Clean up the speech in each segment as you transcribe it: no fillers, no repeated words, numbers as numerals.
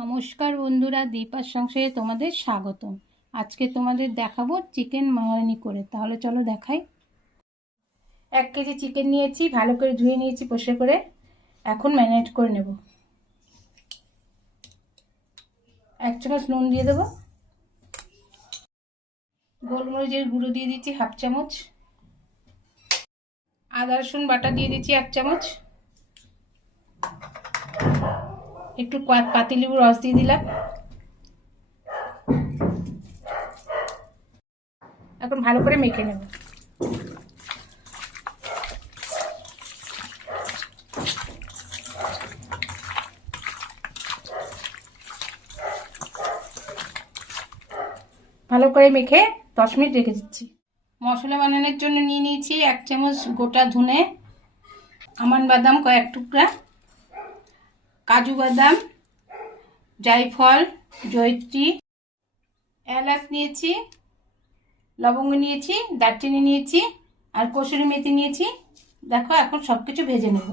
নমস্কার বন্ধুরা, দীপার সংসারে তোমাদের স্বাগতম। আজকে তোমাদের দেখাবো চিকেন মাহারানি করে। তাহলে চলো দেখাই। 1 কেজি চিকেন নিয়েছি, ভালো করে ধুয়ে নিয়েছি পরিষ্কার করে। এখন ম্যারিনেট করে নেব। 1 চামচ নুন দিয়ে দেবো, গোলমরিচের গুঁড়ো দিয়ে দিচ্ছি 1/2 চামচ, আদা রসুন বাটা দিয়ে দিচ্ছি 1 চামচ, একটু পাতিলেবুর রস দিয়ে দিলাম। এখন ভালো করে মেখে নেব। ভালো করে মেখে 10 মিনিট রেখে দিচ্ছি। মশলা বানানোর জন্য নিয়ে নিয়েছি 1 চামচ গোটা ধনে, আমন্ড বাদাম কয়েক টুকরা, কাজু বাদাম, জায়ফল, জয়িত্রী, এলাচ নিয়েছি, লবঙ্গ নিয়েছি, দারচিনি নিয়েছি আর কসুরি মেথি নিয়েছি। দেখো, এখন সব কিছু ভেজে নেব।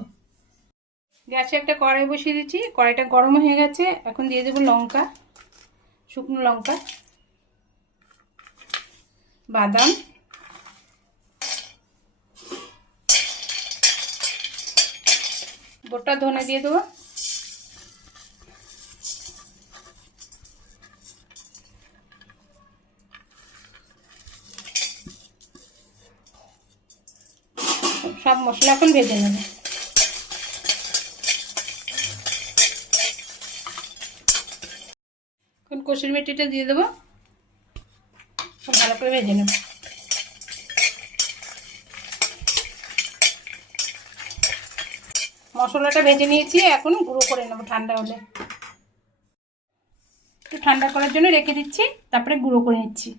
গ্যাসে একটা কড়াই বসিয়ে দিচ্ছি, কড়াইটা গরম হয়ে গেছে। এখন দিয়ে দেবো লঙ্কা, শুকনো লঙ্কা, বাদাম, গোটা ধনে দিয়ে দেবো, সব মশলা এখন ভেজে নেব। এখন কসুরি মেথিটা দিয়ে দেবো, ভালো করে ভেজে নেব। মশলাটা ভেজে নিয়েছি, এখন গুঁড়ো করে নেব ঠান্ডা হলে। একটু ঠান্ডা করার জন্য রেখে দিচ্ছি, তারপরে গুঁড়ো করে নিচ্ছি।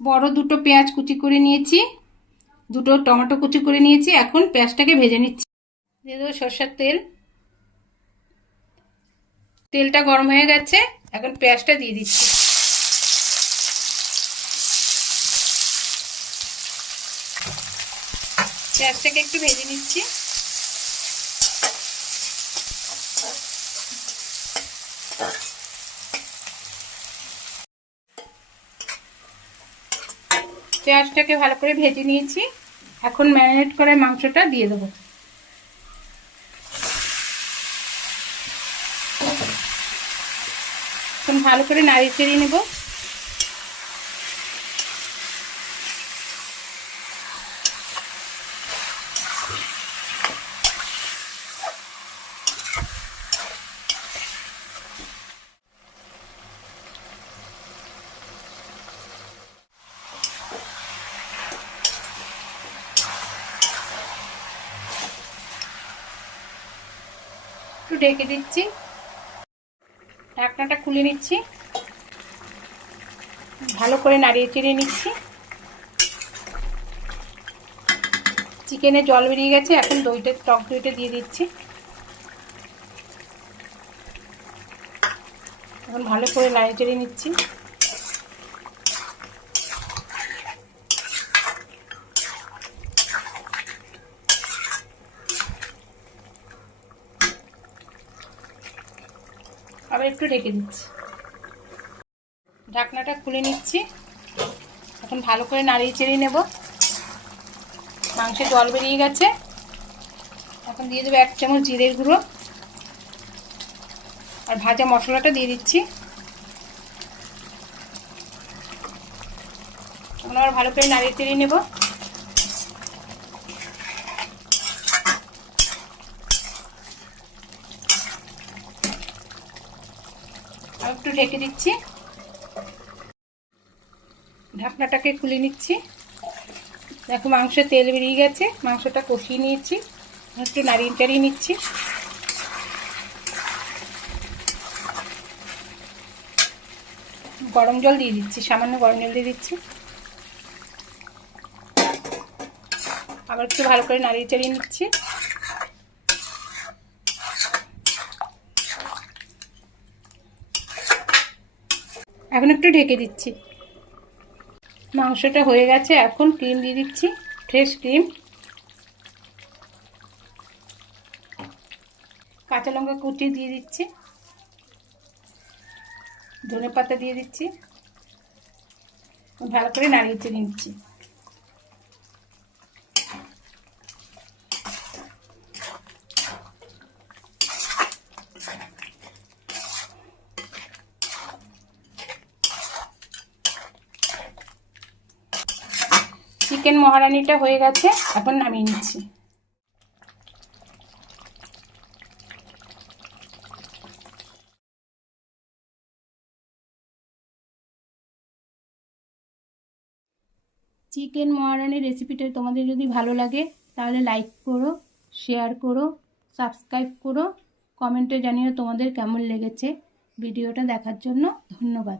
বড় 2টো পেঁয়াজ কুচি করে নিয়েছি, 2টো টমেটো কুচি করে নিয়েছি। এখন পেঁয়াজটাকে ভেজে নিচ্ছি। দিয়ে দেবো সরষের তেল। তেলটা গরম হয়ে গেছে, এখন পেঁয়াজটা দিয়ে দিচ্ছি। পেঁয়াজটাকে একটু ভেজে নিচ্ছি। পেঁয়াজটাকে ভালো করে ভেজে নিয়েছি। এখন ম্যারিনেট করে মাংসটা দিয়ে দেবো। এখন ভালো করে নাড়িয়ে চেড়িয়ে নেব। একটু ঢেকে দিচ্ছি, ঢাকনাটা খুলে নিচ্ছি, ভালো করে নাড়িয়ে চেড়িয়ে নিচ্ছি। চিকেনে জল বেরিয়ে গেছে, এখন টক দইটা দিয়ে দিচ্ছি। এখন ভালো করে নাড়িয়ে চেড়িয়ে নিচ্ছি। আবার একটু ঢেকে দিচ্ছি, ঢাকনাটা খুলে নিচ্ছি। এখন ভালো করে নাড়িয়ে চেড়িয়ে নেব। মাংসে জল বেরিয়ে গেছে, এখন দিয়ে দেবো 1 চামচ জিরের গুঁড়ো আর ভাজা মশলাটা দিয়ে দিচ্ছি। এখন আবার ভালো করে নাড়িয়ে চেড়িয়ে নেব। আর একটু ঢেকে দিচ্ছি, ঢাকনাটাকে খুলে নিচ্ছি। দেখো, মাংসে তেল বেরিয়ে গেছে, মাংসটা কষিয়ে নিয়েছি। একটু নাড়িয়ে চাড়িয়ে নিচ্ছি। গরম জল দিয়ে দিচ্ছি, সামান্য গরম জল দিয়ে দিচ্ছি। আবার একটু ভালো করে নাড়িয়ে চাড়িয়ে নিচ্ছি। এখন একটু ঢেকে দিচ্ছি। মাংসটা হয়ে গেছে, এখন ক্রিম দিয়ে দিচ্ছি, ফ্রেশ ক্রিম। কাঁচা লঙ্কা কুচি দিয়ে দিচ্ছি। ধনেপাতা দিয়ে দিচ্ছি, ভালো করে নাড়িয়ে চেড়ে নিচ্ছি। চিকেন মহারানিটা হয়ে গেছে, এখন নামিয়ে নিচ্ছি। চিকেন মহারানি রেসিপিটা তোমাদের যদি ভালো লাগে তাহলে লাইক করো, শেয়ার করো, সাবস্ক্রাইব করো, কমেন্টে জানিও তোমাদের কেমন লেগেছে। ভিডিওটা দেখার জন্য ধন্যবাদ।